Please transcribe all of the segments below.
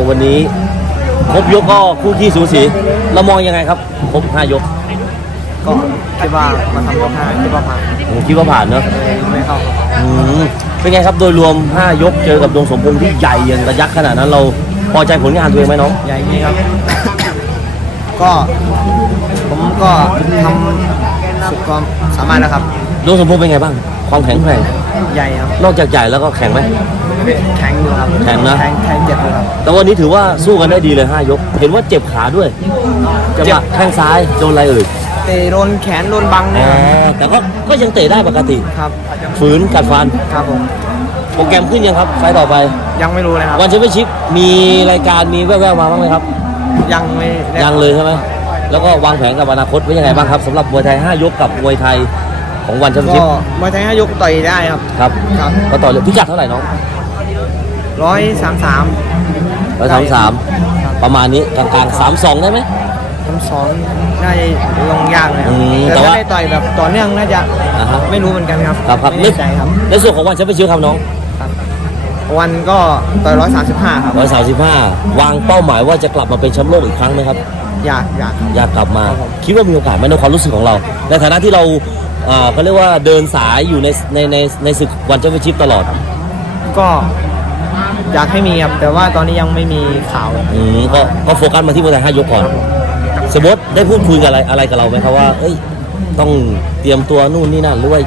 บอกวันนี้ครบยกก็คู่ขี้สูสีเรามองยังไงครับครบห้ายกก็คิดว่ามาทำยกห้าคิดว่าผ่านผมคิดว่าผ่านเนอะไม่เข้าครับอืมเป็นไงครับโดยรวม 5 ยกเจอกับดวงสมพงษ์ที่ใหญ่อยังระยักษ์ขนาดนั้นเราพอใจผลงานตัวเองไหมน้องใหญ่นี้ครับ ก็ผมก็ทำสุดความสามารถแล้วครับดวงสมพงษ์เป็นไงบ้าง ความแข็งแกร่งใหญ่ครับ นอกจากใหญ่แล้วก็แข็งไหม แข็งอยู่ครับแข็งนะ แข็งแข็งเจ็บอยู่ครับแต่วันนี้ถือว่าสู้กันได้ดีเลย 5 ยก เห็นว่าเจ็บขาด้วยจังหวะแข้งซ้ายโดนอะไรเอ่ยเตะโดนแขนโดนบังอ๋เนี่ยอแต่ก็ก็ยังเตะได้ปกติ ครับฝืนกัดฟัน ครับผมโปรแกรมขึ้นยังครับ ไฟล์ต่อไป ยังไม่รู้เลยครับ วันแชมเปี้ยนชิพมีรายการมีแว่วๆมาบ้างไหมครับ ยังไม่ได้ยังเลยใช่ไหมแล้วก็วางแผนกับอนาคตไว้ยังไงบ้างครับสำหรับมวยไทย 5 ยกกับมวยไทยของวันแชมเปี้ยนก็ชิพมวยไทยห้ายกต่อยได้ครับครับ ครับก็ต่อเลยพิกัดเท่าไหร่น้อง ร้อยสามสามร้อยสามสามประมาณนี้กลางๆสามสองได้ไหมคำสอนน่าจะลงยากเลยครัอืมแต่แต่ว่าถ้าได้ต่อยแบบต่อเนื่องน่าจะอ่าฮะไม่รู้เหมือนกันครับครับครับไม่แน่ใจครับในส่วนของวันแชมเปี้ยนชิพครับน้องครับวันก็ต่อยร้อยสามสิบห้าครับร้อยสามสิบห้าวางเป้าหมายว่าจะกลับมาเป็นแชมป์โลกอีกครั้งไหมครับ อยากอยากครับอยากกลับมาครับผมคิดว่ามีโอกาสไหมในความรู้สึกของเรา ในฐานะที่เราอ่าเขาเรียกว่าเดินสายอยู่ในในในในศึกวันแชมเปี้ยนชิพตลอด ก็ อยากให้มีครับ แต่ว่าตอนนี้ยังไม่มีข่าว อืมก็ก็โฟกัสมาที่มวยไทยห้ายกก่อน สมมติได้พูดคุยกับอะไรอะไรกับเราไหมครับว่า เอ้ย ต้องเตรียมตัวนู่นนี่นั่นหรือว่า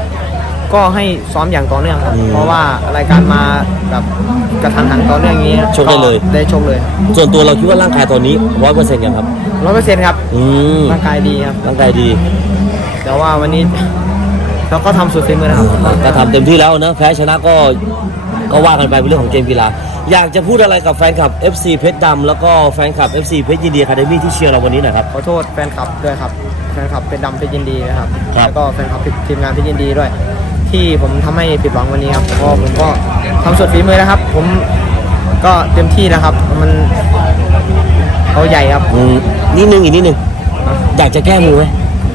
ก็ให้ซ้อมอย่างต่อเนื่องครับ อืมเพราะว่ารายการมาแบบกระทันหันต่อเนื่องอย่างนี้ชกได้เลย ได้ชกเลยส่วนตัวเราคิดว่าร่างกายตอนนี้ร้อยเปอร์เซ็นต์ยังครับ ร้อยเปอร์เซ็นต์ครับ อืมร่างกายดีครับ ร่างกายดีแต่ว่าวันนี้ เราก็ทำสุดฝีมือนะครับ ก็ทำเต็มที่แล้วนะแพ้ชนะก็ ก็ว่ากันไปเป็นเรื่องของเกมกีฬา อยากจะพูดอะไรกับแฟนคลับ FC เพชรดำแล้วก็แฟนคลับ FC เพชรยินดีคาเดมี่ที่เชียร์เราวันนี้หน่อยครับ ขอโทษแฟนคลับด้วยครับ แฟนคลับเป็นดำเป็นยินดีนะครับ ครับ แล้วก็แฟนคลับทีมงานเป็นยินดีด้วย ที่ผมทำให้ผิดหวังวันนี้ครับเพราะผมก็ทำสุดฝีมือนะครับ ผมก็เต็มที่แล้วครับ มันเขาใหญ่ครับ อืมนิดนึงอีกนิดนึงอยากจะแก้มือไหม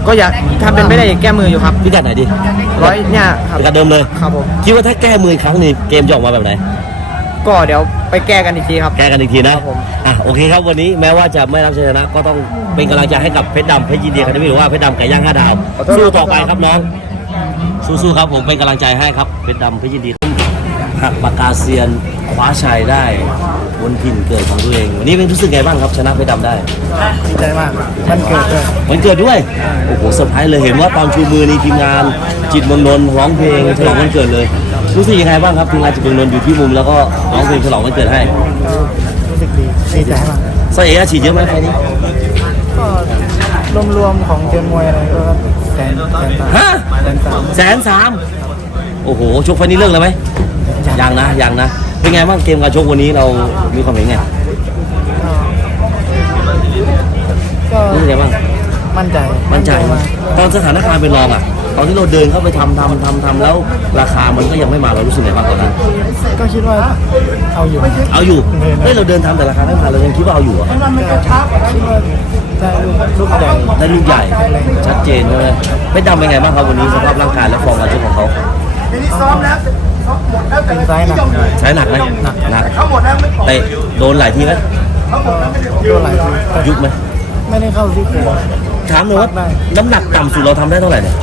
ก็อยากถ้าเป็นไม่ได้อยากแก้มืออยู่ครับพิกัดไหนดีร้อยเนี่ยครับพิกัดเดิมเลยครับผมคิดว่าถ้าแก้มืออีกครั้งหนึงเกมจะออกมาแบบไหน ก็เดี๋ยวไปแก้กันอีกทีครับ แก้กันอีกทีนะครับผม อะโอเคครับวันนี้แม้ว่าจะไม่รับชัยชนะก็ต้องเป็นกำลังใจให้กับเพชรดำเพชรยินดีคาเดมี่หรือว่าเพชรดำไก่ย่างห้าดาวสู้ต่อไปครับน้อง สู้ๆครับผมเป็นกำลังใจให้ครับเพชรดำเพชรยินดีหักปากกาเซียนคว้าชัยได้ บนถิ่นเกิดของตัวเอง วันนี้เป็นรู้สึกไงบ้างครับชนะเพชรดำได้ ดีใจมากมันเกิดด้วยวันเกิดด้วย โอ้โหเซอร์ไพรส์เลยเห็นว่าตอนชูมือนี่ทีมงาน จิตเมืองนนท์ร้องเพลงฉลองวันเกิดเลย รู้สึกยังไงบ้างครับทีมงานจิตเมืองนนท์อยู่ที่มุมแล้วก็ร้องเพลงฉลองวันเกิดให้รู้สึกดีดีใจมากเสเอะฉีดเยอะไหมไฟล์นี้ก็รวมๆของเทียนมวยอะไรก็แสนแสนสามฮะแสนสามแสนสามโอ้โหชกไฟล์นี้เลิกเลยไหมยังนะยังนะ เป็นไงบ้างเกมการชกวันนี้เรามีความเห็นไงก็รู้สึกไงบ้างมั่นใจมั่นใจมากตอนสถานการณ์เป็นรองอะ ตอนที่เราเดินเข้าไปทำทำทำทำแล้วราคามันก็ยังไม่มาเรารู้สึกไงบ้างตอนนั้นก็คิดว่าเอาอยู่เอาอยู่เฮ้ยเราเดินทำแต่ราคาไม่มาเรายังคิดว่าเอาอยู่อะคิดว่าได้ลูกลูกใหญ่ได้ลูกใหญ่ชัดเจนใช่ไหมเพชรดำเป็นไงบ้างครับวันนี้สภาพร่างกายและฟอร์มการชกของเขา เป็นซ้ายหนักใช้หนักไหมหนักหนักเตะโดนหลายทีไหมโดนหลายทีแต่ยุบไหมไม่ได้เข้าที่เกิดถามเลยว่าได้น้ำหนักต่ำสุดเราทำได้เท่าไหร่เนี่ย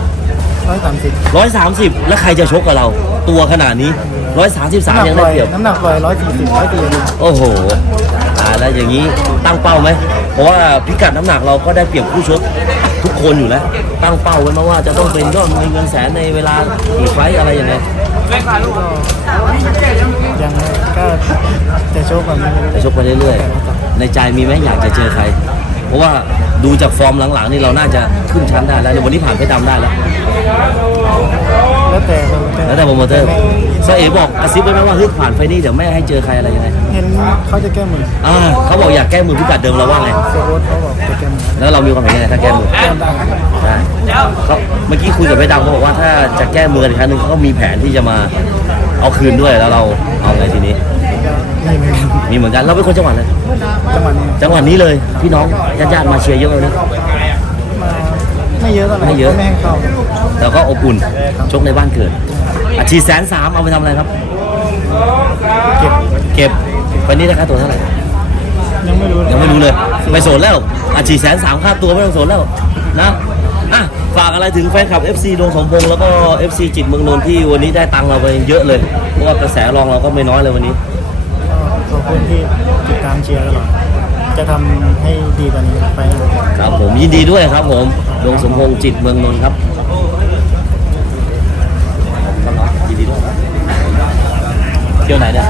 ร้อยสามสิบร้อยสามสิบแล้วใครจะชกกับเรา ตัวขนาดนี้ร้อยสามสิบสามยังได้เปรียบน้ำหนักปล่อยร้อยสี่สิบร้อยสี่สิบโอ้โหอ่าแล้วอย่างนี้ตั้งเป้าไหมเพราะว่าพิกัดน้ำหนักเราก็ได้เปรียบผู้ชกทุกคนอยู่แล้ว ตั้งเป้าไว้ไหมาว่าจะต้องเป็นยอดมวยเงินแสนในเวลากี่ไฟต์อะไรยังไง ยังก็จะโชว์แบบนี้จะชกไปเรื่อยๆ ในใจมีไหมอยากจะเจอใคร เพราะว่าดูจากฟอร์มหลังๆนี่เราน่าจะขึ้นชั้นได้แล้ววันนี้ผ่านเพชรดำได้แล้ว แล้วแต่แล้วแต่โปรโมเตอร์เสเอบอกกระซิบไว้ไหมว่าเฮ้ยผ่านไฟนี้เดี๋ยวแม่ให้เจอใครอะไรยังไงเห็นเขาจะแก้มืออ่าเขาบอกอยากแก้มือพิกัดเดิมเราว่าไงเซโรสเขาบอกจะแก้มือแล้วเรามีความเห็นยังไงถ้าแก้มือแก้ได้ใช่เขาเมื่อกี้คุยกับเพชรดำเขาบอกว่าถ้าจะแก้มืออีกครั้งหนึ่งเขาก็มีแผนที่จะมาเอาคืนด้วยแล้วเราเอาไงทีนี้นี่มือมีเหมือนกันเราเป็นคนจังหวัดเลยจังหวะนี้จังหวัดนี้เลยพี่น้องญาติๆมาเชียร์เยอะเลยนะมาไม่ เยอะเท่าไหร่ไม่เยอะ ไม่ให้เข้าแต่ก็อบอุ่นชกในบ้านเกิดอาชีพแสนสามเอาไปทำอะไรครับ เก็บเก็บวันนี้ราคาตัวเท่าไหร่กยังไม่รู้ยังไม่รู้เลยไม่สนแล้วอาชีแสนสามค่าตัวไม่ต้องสนแล้วนะอะฝากอะไรถึงแฟนคลับ FC ดวงสมพงษ์แล้วก็ FC จิตรเมืองนนท์ที่วันนี้ได้ตังค์เราไปเยอะเลยเพราะว่ากระแสรองเราก็ไม่น้อยเลยวันนี้ขอบคุณที่ติดตามเชียร์ตลอดจะทำให้ดีกว่านี้ไปนะครับครับผมยินดีด้วยครับผม ดวงสมพงษ์จิตเมืองนนท์ครับเที่ยวไหนเนี่ย